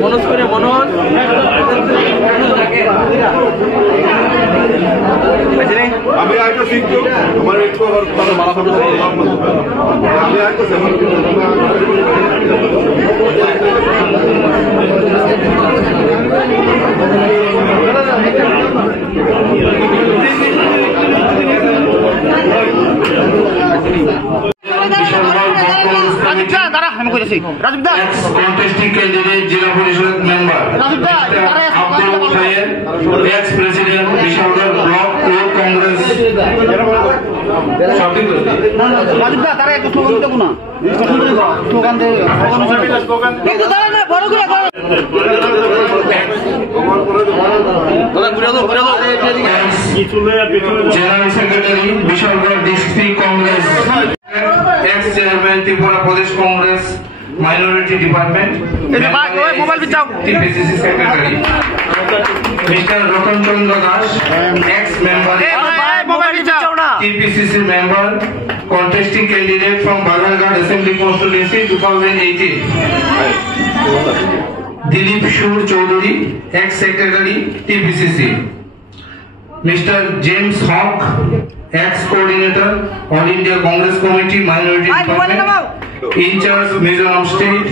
মনোজ করে মনোজ আমি আরেকটা শিখছো আমার একটু মালা ফটো আমি আরেকটা contesting candidate Jila Parishad member Abdul Khair, ex-president Bishalgarh Block Youth Congress. General Secretary Bishalgarh District Congress, ex-chairman Tripura Pradesh Congress Minority Department, TPCC Secretary, Mr. Ratan Chandra Das, ex-member, TPCC member, contesting candidate from Balarghat Assembly Constituency 2018. Dilip Shur Chaudhary, ex-secretary, TPCC. Mr. James Hawk, ex-coordinator, All India Congress Committee Minority Department, in charge Mizoram State,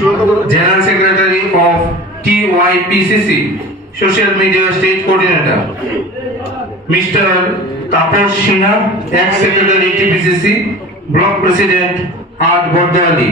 General Secretary of TYPCC, Social Media State Coordinator. Mr. Taposh Sinha, ex-secretary TPCC, Block President, Art Bordali.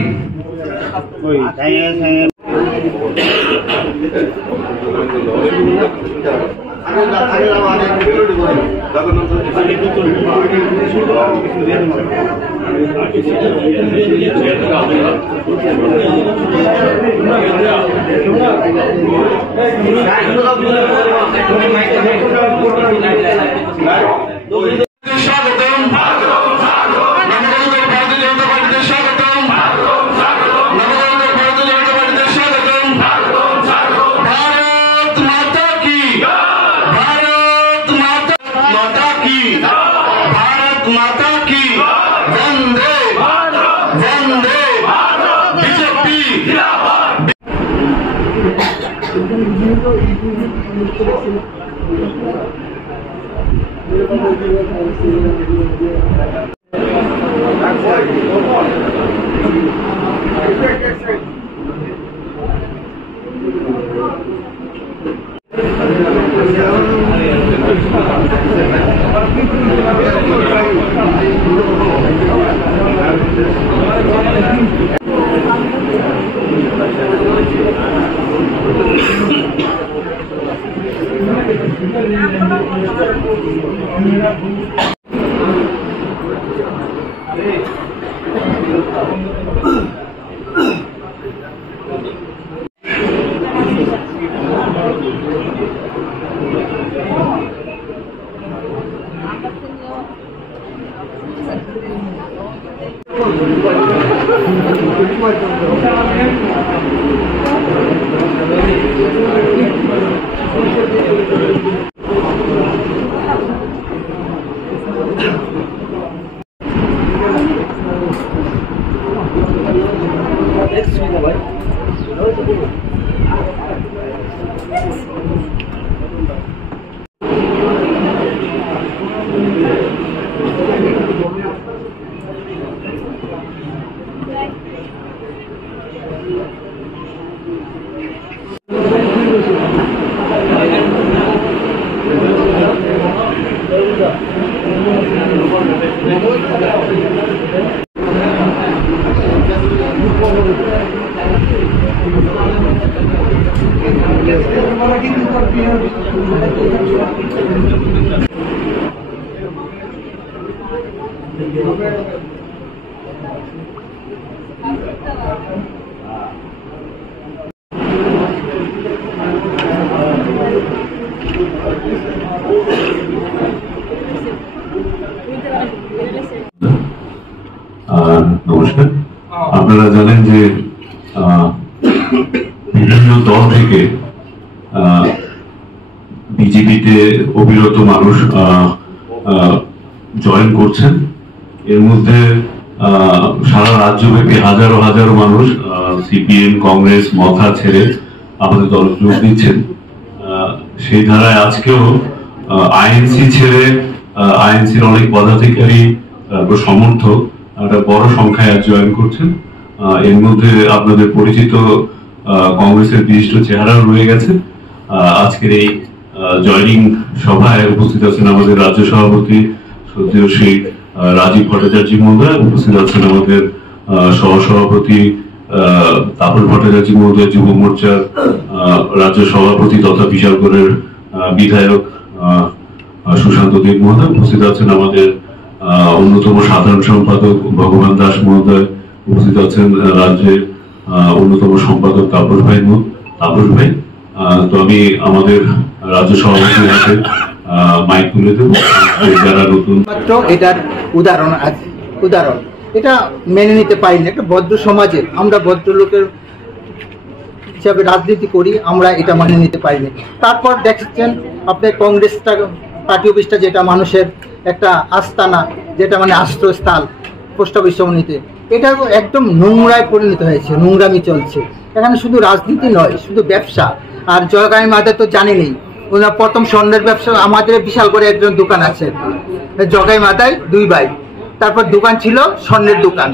নমস্কার। আপনারা জানেন যে বিভিন্ন দল থেকে বিজেপিতে অবিরত মানুষ জয়েন করছেন। এর মধ্যে সারা রাজ্যব্যাপী হাজারো হাজারো মানুষ সিপিএম, কংগ্রেস, মথা ছেড়ে আমাদের দল যোগ দিচ্ছেন। সেই ধারায় আজকেও আইএনসি ছেড়ে আইএনসির অনেক পদাধিকারী সমর্থক একটা বড় সংখ্যায় আজ জয়েন করছেন। এর মধ্যে আপনাদের পরিচিত কংগ্রেসের বিশিষ্ট চেহারাও রয়ে গেছে। আজকের এই জয়নিং সভায় উপস্থিত আছেন আমাদের রাজ্য সভাপতি শ্রদ্ধেয় শ্রী রাজীব ভট্টাচার্য মহোদয়, উপস্থিত আছেন আমাদের সহসভাপতি তাপস ভট্টাচার্য মহোদয়, যুব মোর্চার রাজ্য সভাপতি তথা বিশালগড়ের বিধায়ক সুশান্ত দেব মহোদয়, উপস্থিত আছেন আমাদের অন্যতম সাধারণ সম্পাদক ভগবান দাস মহোদয়, উপস্থিত আছেন রাজ্যের অন্যতম সম্পাদক তাপস ভাই। তো আমি আমাদের রাজ্য সভাপতির হাতে মাইক তুলে দেব। যারা নতুন মাত্র এটার উদাহরণ এটা মেনে নিতে পারি না। একটা ভদ্র সমাজে আমরা ভদ্রলোকের হিসাবে রাজনীতি করি, আমরা এটা মেনে নিতে পারি না। তারপর দেখছেন আপনার কংগ্রেসটা পার্টি অফিসটা, যেটা মানুষের একটা আস্তানা, যেটা মানে আশ্রয়স্থল পোস্ট অফিস সমিতিতে, এটা একদম নোংরায় পরিণত হয়েছে, নোংরামি চলছে এখানে। শুধু রাজনীতি নয়, শুধু ব্যবসা। আর জয়গামী মাদার তো জানেনই, ওনার প্রথম স্বর্ণের ব্যবসা। আমাদের বিশাল করে একজন দোকান আছে জগাই মাদায়, 2 ভাই। তারপর দোকান ছিল স্বর্ণের দোকান,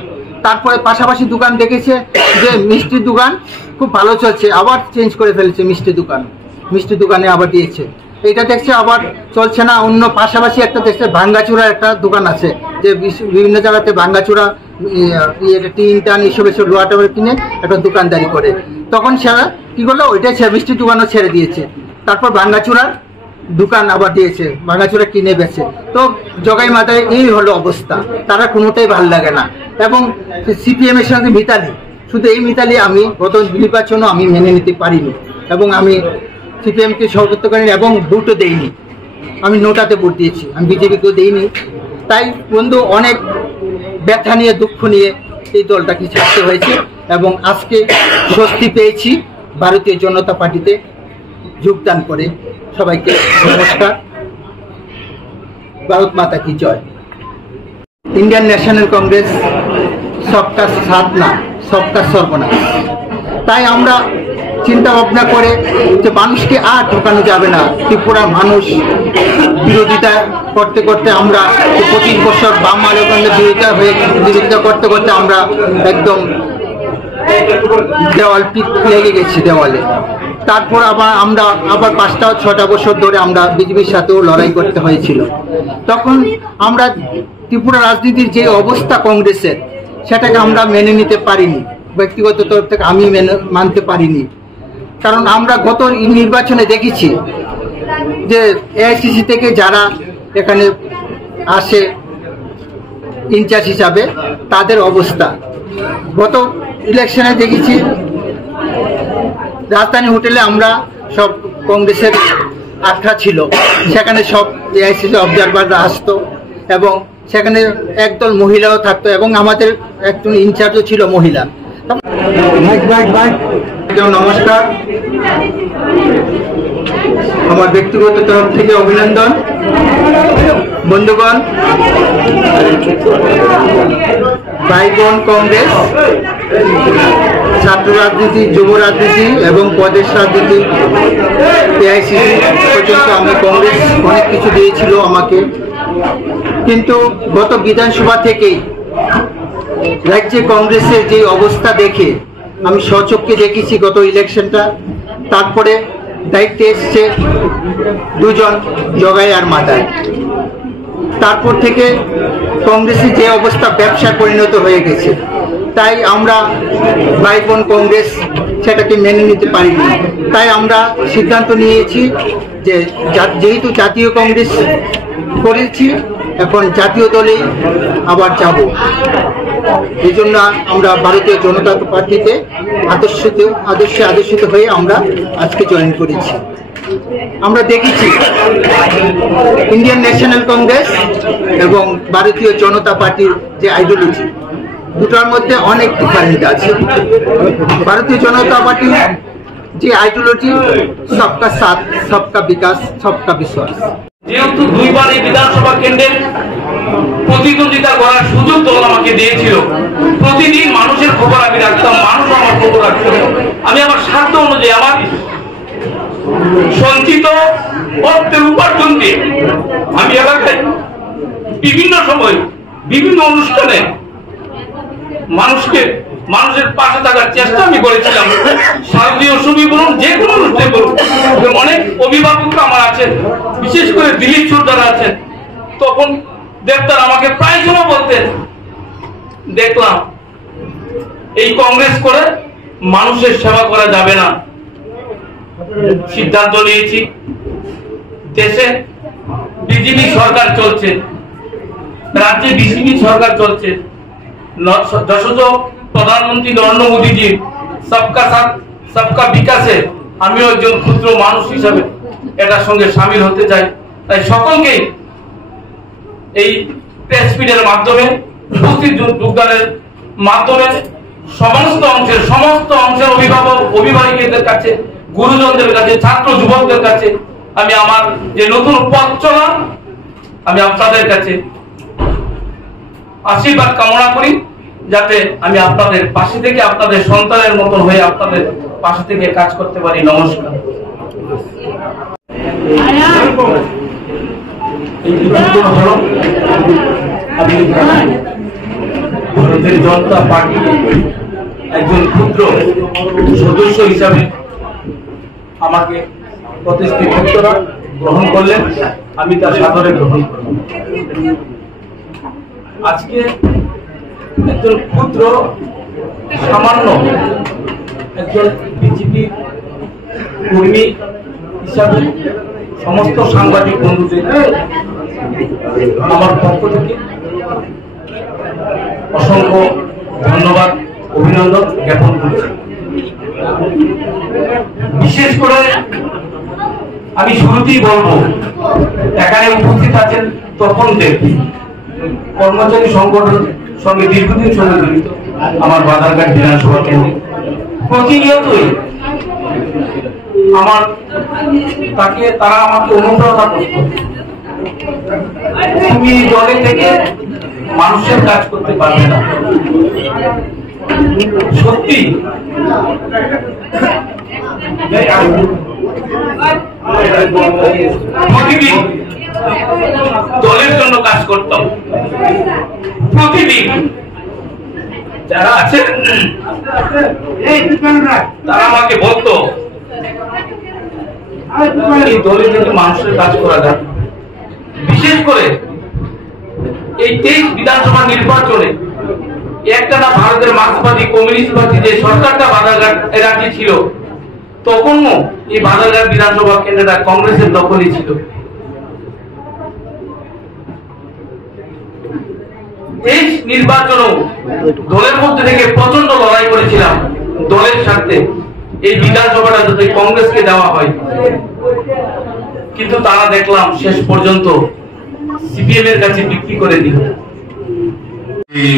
তারপরে পাশাপাশি দোকান দেখেছে যে মিষ্টির দোকান খুব ভালো চলছে, আবার চেঞ্জ করে ফেলেছে মিষ্টি দোকানে আবার দিয়েছে। এটা দেখছে আবার চলছে না, অন্য পাশাপাশি একটা দেখছে ভাঙ্গাচুরা একটা দোকান আছে, যে বিভিন্ন জায়গাতে ভাঙ্গাচুরা টিন টান এসব লোহা টোয়া কিনে একটা দোকানদারি করে। তখন সেরা কি করলো, ওইটা মিষ্টি দোকানও ছেড়ে দিয়েছে। তারপর ভাঙ্গাচুরার দোকান আবার দিয়েছে, ভাঙ্গাচুরা কিনে বেছে। তো জগাই মাথায় এই হলো অবস্থা, তারা কোনোটাই ভাল লাগে না। এবং সিপিএম এর সঙ্গে মিতালি, শুধু এই মিতালি আমি গত নির্বাচনও আমি মেনে নিতে পারিনি, এবং আমি সিপিএমকে সহযোগিতা করিনি এবং ভোটও দেইনি। আমি নোটাতে ভোট দিয়েছি, আমি বিজেপিকেও দেইনি। তাই বন্ধু, অনেক ব্যথা নিয়ে, দুঃখ নিয়ে এই দলটাকে ছাড়তে হয়েছে, এবং আজকে স্বস্তি পেয়েছি ভারতীয় জনতা পার্টিতে যোগদান করে। সবাইকে নমস্কার। ভারত মাতা কি জয়। ইন্ডিয়ান ন্যাশনাল কংগ্রেস সবকা সাথ না, সবকা সর্বনাশ। তাই আমরা চিন্তা ভাবনা করে যে মানুষকে আর ঢোকানো যাবে না। ত্রিপুরার মানুষ বিরোধিতা করতে করতে আমরা 25 বছর বাম আলোচনার বিরোধিতা করতে করতে আমরা একদম দেওয়াল পিঠ লেগে গেছি দেওয়ালে। তারপর আমরা আবার 5-6 বছর ধরে আমরা বিজেপির সাথেও লড়াই করতে হয়েছিল। তখন আমরা ত্রিপুরা রাজনীতির যে অবস্থা কংগ্রেসের, সেটাকে আমরা মেনে নিতে পারিনি। ব্যক্তিগত তরফ থেকে আমি মানতে পারিনি, কারণ আমরা গত নির্বাচনে দেখেছি যে এআইসিসি থেকে যারা এখানে আসে ইনচার্জ হিসাবে, তাদের অবস্থা। গত ইলেকশনে দেখেছি রাজধানী হোটেলে আমরা সব কংগ্রেসের আখড়া ছিল, সেখানে সব এআইসিসি অবজারভাররা আসতো, এবং সেখানে একদল মহিলাও থাকতো, এবং আমাদের একজন ইনচার্জও ছিল মহিলা। নমস্কার, আমার ব্যক্তিগত তরফ থেকে অভিনন্দন। বন্ধুগণ, ভাই বোন কংগ্রেস, ছাত্র রাজনীতি, যুব রাজনীতি এবং প্রদেশ রাজনীতি, এআইসিসি পর্যন্ত আমি কংগ্রেস অনেক কিছু দিয়েছিল আমাকে, কিন্তু গত বিধানসভা থেকেই রাজ্যে কংগ্রেসের যে অবস্থা দেখে আমি স্বচক্ষে দেখেছি গত ইলেকশনটা। তারপরে দায়িত্বে এসছে 2 জন, জগাই আর মাদায়। তারপর থেকে কংগ্রেসের যে অবস্থা ব্যবসা পরিণত হয়ে গেছে, তাই আমরা ভাই বোন কংগ্রেস সেটাকে মেনে নিতে পারিনি। তাই আমরা সিদ্ধান্ত নিয়েছি যে যেহেতু জাতীয় কংগ্রেস করেছি, এখন জাতীয় দলেই আবার যাব। এই জন্য আমরা ভারতীয় জনতা পার্টিতে আদর্শিত হয়ে আমরা আজকে জয়েন করেছি। আমরা দেখেছি ইন্ডিয়ান ন্যাশনাল কংগ্রেস এবং ভারতীয় জনতা পার্টির যে আইডিওলজি, দুটার মধ্যে অনেক ডিফারেন্ট আছে। ভারতীয় জনতা পার্টি যে আইডিওলজি সবকা সাথ সবকা বিকাশ সবকা বিশ্বাস। যেহেতু দুইবার এই বিধানসভা কেন্দ্রের প্রতিদ্বন্দ্বিতা করার সুযোগ দল আমাকে দিয়েছিল, প্রতিদিন মানুষের খবর আমি রাখতাম, মানুষ আমার খবর রাখত। আমি আমার সাধ্য অনুযায়ী আমার সঞ্চিত অর্থের উপার্জন দিয়ে আমি এলাকায় বিভিন্ন সময় বিভিন্ন অনুষ্ঠানে মানুষের পাশে থাকার চেষ্টা আমি করেছিলাম। শারদীয় ছবি বলুন, যে কোনো অনুষ্ঠানে বলুন, অনেক অভিভাবক আমার আছেন, বিশেষ করে দিলীপ সর্দার আছেন। তখন দেবদার আমাকে প্রায় সময় বলতেন, দেখলাম এই কংগ্রেস করে মানুষের সেবা করা যাবে না। সিদ্ধান্ত নিয়েছি, দেশে বিজেপি সরকার চলছে, রাজ্যে বিজেপি সরকার চলছে, যশোজ প্রধানমন্ত্রী নরেন্দ্র মোদীজির সবকা সাথ সবকা বিকাশে আমিও একজন ক্ষুদ্র মানুষ হিসাবে এটার সঙ্গে সামিল হতে চাই। তাই সকলকে এই প্রেস মিটের মাধ্যমে উপস্থিত যোগদানের মাধ্যমে সমস্ত অংশের অভিভাবক অভিভাবকদের কাছে, গুরুজনদের কাছে, ছাত্র যুবকদের কাছে আমি আমার যে নতুন পথ চলা আমি আপনাদের কাছে আশীর্বাদ কামনা করি, যাতে আমি আপনাদের পাশে থেকে আপনাদের সন্তানের মতো হয়ে আপনাদের পাশে থেকে কাজ করতে পারি। নমস্কার। আমি ভারতের জনতা পার্টির একজন ক্ষুদ্র সদস্য হিসাবে আমাকে প্রতিনিধিত্বরা গ্রহণ করলেন, আমি তার সাদরে গ্রহণ করলাম। আজকে একজন ক্ষুদ্র সামান্য একজন বিজেপি কর্মী হিসাবে সমস্ত সাংবাদিক বন্ধুদের আমার পক্ষ থেকে অসংখ্য ধন্যবাদ, অভিনন্দন জ্ঞাপন করছি। বিশেষ করে আমি শুরুতেই বলবো, এখানে উপস্থিত আছেন তপন দেব, কর্মচারী সংগঠনের সঙ্গে দীর্ঘদিন সঙ্গে জড়িত, আমার বাধারঘাট বিধানসভা কেন্দ্রে প্রতিনিয়তই তারা আমাকে অনুপ্রেরণা করত, তুমি দলে থেকে মানুষের কাজ করতে পারবে না। সত্যি প্রতিদিন দলের জন্য কাজ করতাম, প্রতিদিন যারা আছেন তারা আমাকে বলতো এই দলের জন্য মানুষের কাজ করা যায়। বিশেষ করে এই 23 বিধানসভা নির্বাচনে একটানা ভারতের মার্ক্সবাদী কমিউনিস্ট পার্টি যে সরকারটা বাধারঘাট রাজ্যে ছিল, তখনও এই বাধারঘাট বিধানসভা কেন্দ্রটা কংগ্রেসের দখলই ছিল। এই নির্বাচনও দলের মধ্যে থেকে প্রচন্ড লড়াই করেছিলাম দলের সাথে, এই বিধানসভাটা যাতে কংগ্রেসকে দেওয়া হয়, কিন্তু তারা দেখলাম শেষ পর্যন্ত সিপিএম এর কাছে বিক্রি করে দিল। এই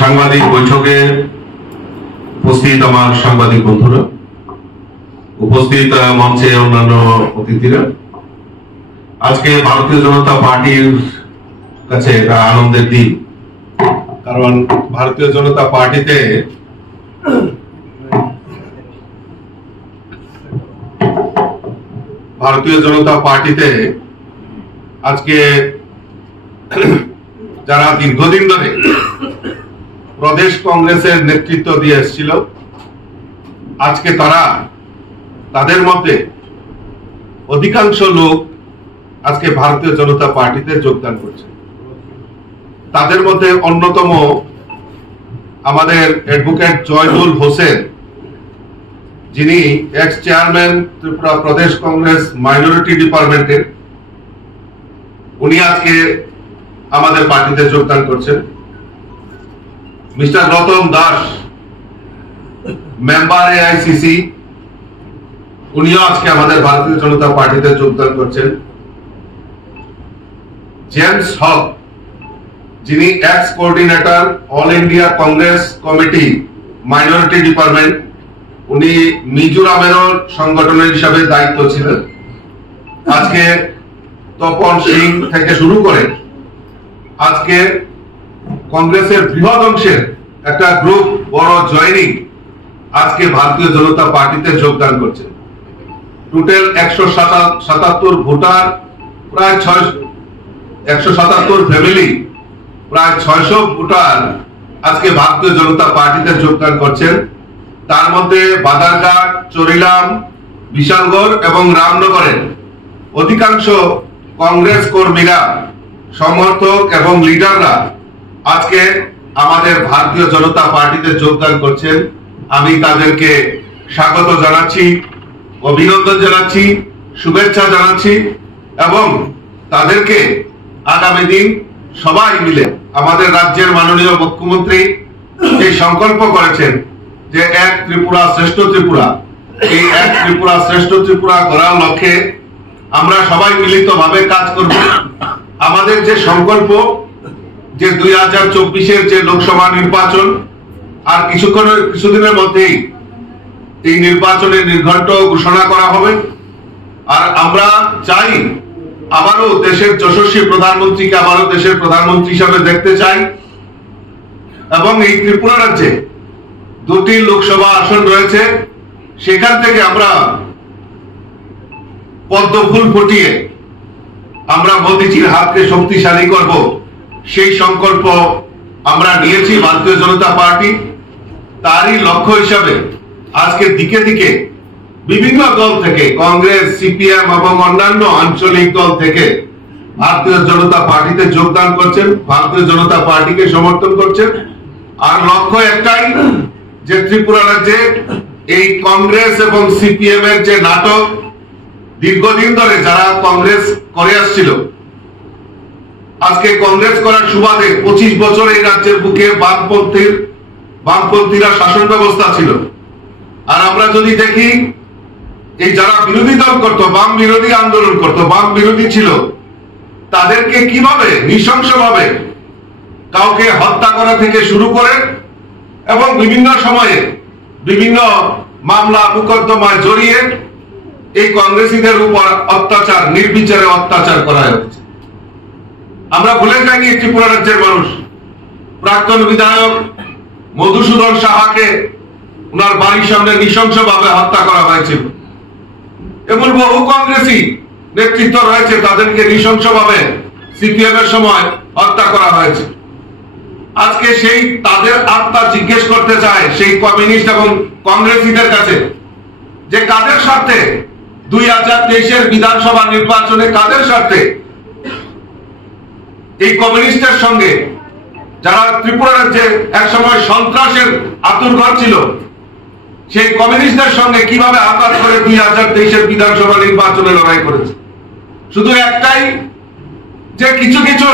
সাংবাদিক বৈঠকে উপস্থিত আমার সাংবাদিক বন্ধুরা, উপস্থিত মঞ্চে অন্যান্য অতিথিরা, আজকে ভারতীয় জনতা পার্টির কাছে এটা আনন্দের দিন, কারণ ভারতীয় জনতা পার্টিতে আজকে যারা দীর্ঘদিন ধরে প্রদেশ কংগ্রেসের নেতৃত্ব দিয়ে এসেছিল, আজকে তাদের মধ্যে অধিকাংশ লোক আজকে ভারতীয় জনতা পার্টিতে যোগদান করছে। তাদের মধ্যে অন্যতম আমাদের অ্যাডভোকেট জয়দুল হোসেন, যিনি এক্স চেয়ারম্যান ত্রিপুরা প্রদেশ কংগ্রেস মাইনরিটি ডিপার্টমেন্টের, উনি আজকে আমাদের পার্টিতে যোগদান করছেন। Mister Gautam Das, member AICC, উনিও আজকে আমাদের ভারতীয় জনতা পার্টিতে যোগদান করছেন। জেমস হক, যিনি x coordinator all India Congress committee minority department, উনি মিজোরামেরও সংগঠনের হিসাবে দায়িত্ব ছিলেন। আজকে তপন সিং থেকে শুরু করে আজকে কংগ্রেসের বৃহৎ অংশের একটা গ্রুপ বড় জয়েনিং আজকে ভারতীয় জনতা পার্টিতে যোগদান করছে। টোটাল 177 ভোটার, প্রায় 177 ফ্যামিলি, প্রায় 600 ভোটার আজকে ভারতীয় জনতা পার্টিতে যোগদান করছেন। তার মধ্যে বাদারঘাট, চরিলাম, বিশালগড় এবং রামনগরের অধিকাংশ কংগ্রেস কর্মীরা, সমর্থক এবং লিডাররা আজকে আমাদের ভারতীয় জনতা পার্টিতে যোগদান করছেন। আমি তাদেরকে স্বাগত জানাচ্ছি, অভিনন্দন জানাচ্ছি, শুভেচ্ছা জানাচ্ছি এবং তাদেরকে আগামী দিন সবাই মিলে আমাদের রাজ্যের মাননীয় মুখ্যমন্ত্রী যে সংকল্প করেছেন যে এক ত্রিপুরা শ্রেষ্ঠ ত্রিপুরা, এই এক ত্রিপুরা শ্রেষ্ঠ ত্রিপুরা করার লক্ষ্যে আমরা সবাই মিলিতভাবে কাজ করব। আমাদের যে সংকল্প যে 2024-এর যে লোকসভা নির্বাচন, আর কিছুদিনের মধ্যেই এই নির্বাচনের নির্ঘণ্ট ঘোষণা করা হবে। আর আমরা চাই আবারও দেশের যশস্বী প্রধানমন্ত্রীকে আবারও দেশের প্রধানমন্ত্রী হিসাবে দেখতে চাই এবং এই ত্রিপুরা রাজ্যে 2টি লোকসভা আসন রয়েছে, সেখান থেকে আমরা পদ্ম ফুল ফুটিয়ে আমরা মোদিজির হাতকে শক্তিশালী করব, সেই সংকল্প আমরা নিয়েছি ভারতীয় জনতা পার্টি। তারই লক্ষ্য হিসাবে আজকে দিকে দিকে বিভিন্ন দল থেকে, কংগ্রেস, সিপিএম এবং অন্যান্য আঞ্চলিক দল থেকে ভারতীয় জনতা পার্টিতে যোগদান করছেন, ভারতীয় জনতা পার্টিকে সমর্থন করছেন। আর লক্ষ্য একটাই যে ত্রিপুরা রাজ্যে এই কংগ্রেস এবং সিপিএম এর যে নাটক দীর্ঘদিন ধরে যারা কংগ্রেস করে আসছিল, আজকে কংগ্রেস করার সুবাদে 25 বছর এই রাজ্যের বুকে বামপন্থীরা শাসন ব্যবস্থা ছিল। আর আমরা যদি দেখি এই যারা বিরোধী দল করত, বাম বিরোধী আন্দোলন করত, বাম বিরোধী ছিল, তাদেরকে কিভাবে নৃশংসভাবে কাউকে হত্যা করা থেকে শুরু করে এবং বিভিন্ন সময়ে বিভিন্ন মামলা মোকদ্দমায় জড়িয়ে এই কংগ্রেসীদের উপর অত্যাচার, নির্বিচারে অত্যাচার করা হয়েছে। আমরা ভুলে যাইনি ত্রিপুরা রাজ্যের মানুষ, প্রাক্তন বিধায়ক মধুসূদন সাহাকে ওনার বাড়ির সামনে নৃশংসভাবে হত্যা করা হয়েছিল। এমন বহু কংগ্রেসী নেতৃত্ব রয়েছে, তাদেরকে নৃশংসভাবে সিপিএম এর সময় হত্যা করা হয়েছে। আজকে সেই তাদের আত্মা জিজ্ঞেস করতে চায় সেই কমিউনিস্ট এবং কংগ্রেসীদের কাছে যে কাদের স্বার্থে 2023-এর বিধানসভা নির্বাচনে, কাদের স্বার্থে এই কমিউনিস্টের সঙ্গে যারা ত্রিপুরা রাজ্যে একসময় সন্ত্রাসের আতুরঘর ছিল, সেই কমিউনিস্টদের সঙ্গে কিভাবে আঘাত করে 2023-এর বিধানসভা নির্বাচনে লড়াই করেছে। শুধু একটাই যে কিছু কিছু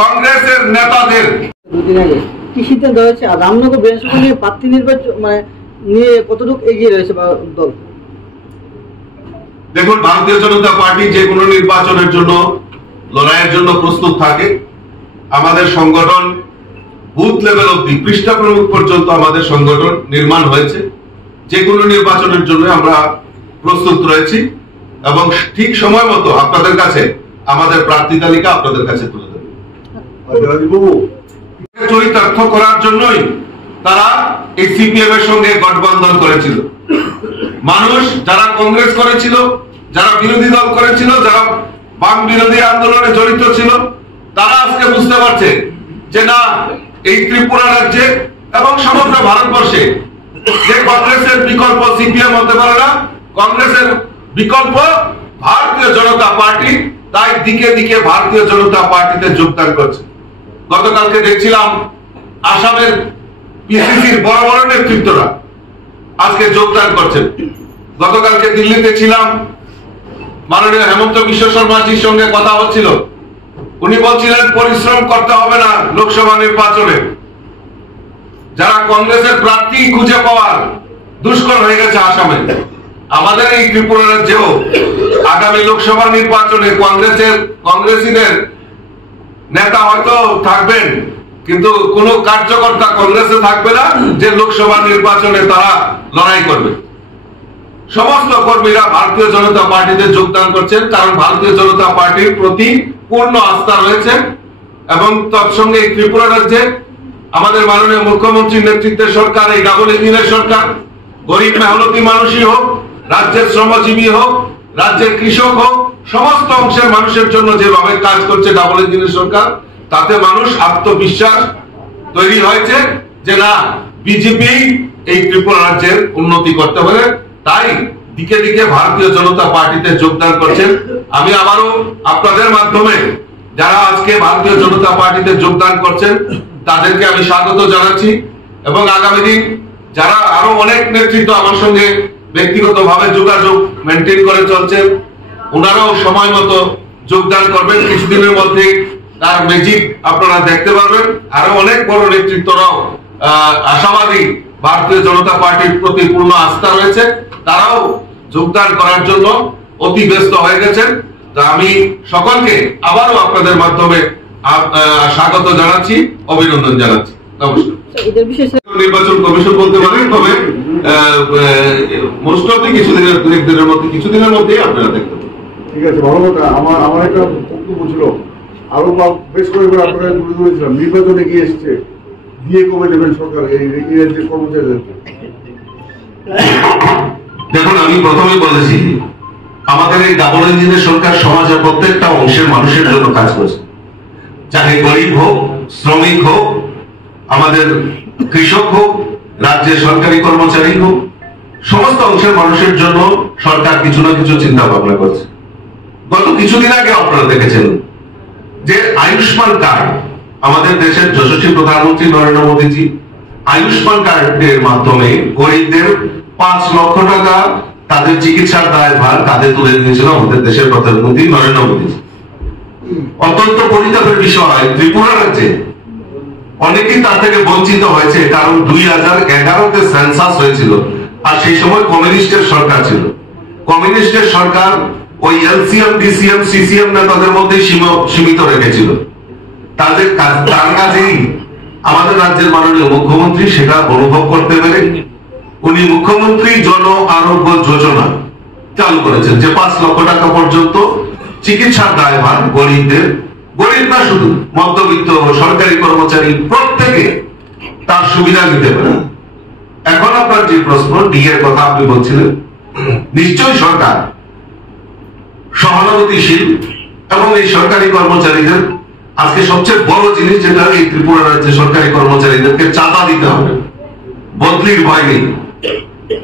কংগ্রেসের নেতাদের দুদিন আগে কি সিদ্ধান্ত হয়েছে, আর রামনগর বিধানসভা নিয়ে প্রার্থী নির্বাচন নিয়ে কতটুকু এগিয়ে রয়েছে দল? দেখুন, ভারতীয় জনতা পার্টি যে কোনো নির্বাচনের জন্য লড়াইয়ের জন্য প্রস্তুত থাকে। আমাদের সংগঠন বুথ লেভেল অব্দি, পৃষ্ঠা প্রমুখ পর্যন্ত আমাদের সংগঠন নির্মাণ হয়েছে। যে কোনো নির্বাচনের জন্য আমরা প্রস্তুত রয়েছি এবং ঠিক সময় মতো আপনাদের কাছে আমাদের প্রার্থী তালিকা আপনাদের কাছে তুলে দেব। চরিতার্থ করার জন্যই তারা এই সিপিএম এর সঙ্গে গঠবন্ধন করেছিল। মানুষ যারা কংগ্রেস করেছিল, যারা বিরোধী দল করেছিল, যারা বাম বিরোধী আন্দোলনে জড়িত ছিল, তারা আজকে বুঝতে পারছে যে না, এই ত্রিপুরা রাজ্যে এবং সমগ্র ভারতবর্ষে যে কংগ্রেসের বিকল্প সিপিএম হতে পারে না, কংগ্রেসের বিকল্প ভারতীয় জনতা পার্টি। তাই দিকে দিকে ভারতীয় জনতা পার্টিতে যোগদান করছে। গতকালকে দেখছিলাম আসামের পিসিসির বড় বড় নেতৃত্বরা আজকে যোগদান করছেন। গতকালকে দিল্লিতে ছিলাম, মাননীয় হেমন্ত বিশ্ব শর্মাজির সঙ্গে কথা হচ্ছিল। উনি বলছিলেন পরিশ্রম করতে হবে না লোকসভা নির্বাচনে, যারা কংগ্রেসের প্রার্থী খুঁজে পাওয়ার দুষ্কর হয়ে গেছে আসামে। আমাদের এই ত্রিপুরা রাজ্যেও আগামী লোকসভা নির্বাচনে কংগ্রেসীদের নেতা হয়তো থাকবেন, কিন্তু কোনো কার্যকর্তা কংগ্রেসে থাকবে না যে লোকসভা নির্বাচনে তারা লড়াই করবে। সমস্ত কর্মীরা ভারতীয় জনতা পার্টিতে যোগদান করছেন, কারণ ভারতীয় জনতা পার্টির প্রতি পূর্ণ আস্থা রয়েছে। এবং তৎসঙ্গে এই ত্রিপুরা রাজ্যে আমাদের মাননীয় মুখ্যমন্ত্রীর নেতৃত্বে সরকার, এই ডাবল ইঞ্জিনের সরকার, গরিব মেহনতি মানুষই হোক, রাজ্যের শ্রমজীবী হোক, রাজ্যের কৃষক হোক, সমস্ত অংশের মানুষের জন্য যেভাবে কাজ করছে ডাবল ইঞ্জিনের সরকার, তাতে মানুষ আত্মবিশ্বাস তৈরি হয়েছে যে না, বিজেপি এই ত্রিপুরা রাজ্যের উন্নতি করতে পারে। তাই দিকে দিকে ভারতীয় জনতা পার্টিতে যোগদান করছেন। আমি আবারও আপনাদের মাধ্যমে যারা আজকে ভারতীয় জনতা পার্টিতে যোগদান করছেন তাদেরকে আমি স্বাগত জানাচ্ছি। এবং আগামী দিন যারা আরো অনেক নেতৃত্ব আমার সঙ্গে ব্যক্তিগতভাবে যোগাযোগ মেনটেন করে চলছেন, ওনারাও সময় মতো যোগদান করবেন। কিছুদিনের মধ্যে তার ম্যাজিক আপনারা দেখতে পারবেন। আরো অনেক বড় নেতৃত্বরাও আশাবাদী, ভারতীয় জনতা পার্টির প্রতি পূর্ণ আস্থা রয়েছে, তারাও যোগদান করার জন্য অতি ব্যস্ত হয়ে গেছেন। তা আমি সকলকে আবারও আপনাদের মাধ্যমে স্বাগত জানাচ্ছি, অভিনন্দন জানাচ্ছি। নমস্কার। নির্বাচন কমিশন বলতে পারেন, তবে মোস্ট অফ কিছুদিনের মধ্যেই আপনারা দেখতে পাবেন। ঠিক আছে, ভালো কথা। আমার একটা বক্তব্য ছিল, আরো বেশ কয়েকবার আপনারা তুলে ধরেছিলাম, নির্বাচনে গিয়ে এসছে, দিয়ে কমে দেবেন সরকার এই রাজ্যের কর্মচারীদেরকে। দেখুন, আমি প্রথমেই বলেছি আমাদের এই ডাবল ইঞ্জিনের সরকার সমাজের প্রত্যেকটা অংশের মানুষের জন্য কাজ করছে, চাহে গরিব হোক, শ্রমিক হোক, আমাদের কৃষক হোক, রাজ্যের সরকারি কর্মচারী হোক, সমস্ত অংশের মানুষের জন্য সরকার কিছু না কিছু চিন্তা ভাবনা করছে। গত কিছুদিন আগে আপনারা দেখেছেন যে আয়ুষ্মান কার্ড, আমাদের দেশের যশস্বী প্রধানমন্ত্রী নরেন্দ্র মোদীজি আয়ুষ্মান কার্ডের মাধ্যমে গরিবদের 5 লক্ষ টাকা তাদের চিকিৎসার দায়ভার কাঁধে তুলে দিয়েছিল আমাদের দেশের প্রধানমন্ত্রী নরেন্দ্র মোদীজি। অত্যন্ত পরিতাপের বিষয়, ত্রিপুরা রাজ্যে অনেকেই তার থেকে বঞ্চিত হয়েছে, কারণ 2011-তে সেন্সাস হয়েছিল, আর সেই সময় কমিউনিস্টের সরকার ছিল। কমিউনিস্টের সরকার ওই এলসিএম, ডিসিএম, সিসিএম নেতাদের মধ্যে সীমিত রেখেছিল। তার কাজেই আমাদের রাজ্যের মাননীয় মুখ্যমন্ত্রী সেটা অনুভব করতে পেরে উনি মুখ্যমন্ত্রী জন আরোগ্য যোজনা চালু করেছেন, যে 5 লক্ষ টাকা পর্যন্ত চিকিৎসার দায়ভার গরিবদের, গরিব না শুধু মধ্যবিত্ত সরকারি কর্মচারী প্রত্যেকে তার সুবিধা নিতে পারে। এখন আপনার যে প্রশ্ন ডিএর কথা আপনি বলছিলেন, নিশ্চয়ই সরকার সহানুভূতিশীল এবং এই সরকারি কর্মচারীদের আজকে সবচেয়ে বড় জিনিস যেটা, এই ত্রিপুরা রাজ্যের সরকারি কর্মচারীদেরকে চাঁদা দিতে হবে, বদলির ভয় নেই,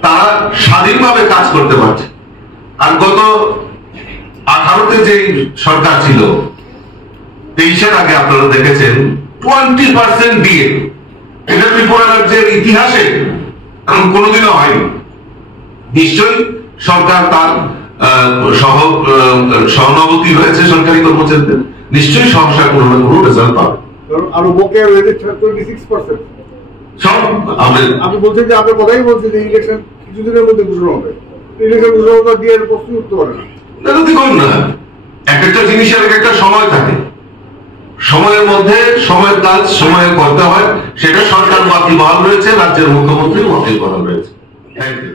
তারা স্বাধীনভাবে কাজ করতে পারছে। আর গত 18-তে যে সরকার ছিল, 23-এর আগে আপনারা দেখেছেন 20% ডিএ, এটা ত্রিপুরা রাজ্যের ইতিহাসে কোনোদিনও হয়নি। নিশ্চয়ই সরকার তার সহানুভূতি রয়েছে সরকারি কর্মচারীদের, নিশ্চয়ই সংসার কোনো না কোনো রেজাল্ট পাবে। আরো বকেয়া রয়েছে 26%। আপনি বলছেন যে আপনার কথাই বলছেন যে ইলেকশন কিছুদিনের মধ্যে ঘোষণা হবে, ইলেকশন ঘোষণা হবে দিয়ে প্রশ্ন উঠতে পারে না। দেখুন না, এক একটা জিনিসের এক একটা সময় থাকে, সময়ের মধ্যে সময়ের কাজ সময়ে করতে হয়, সেটা সরকার বাকি বহাল রয়েছে, রাজ্যের মুখ্যমন্ত্রী বাকি বহাল রয়েছে। Thank you.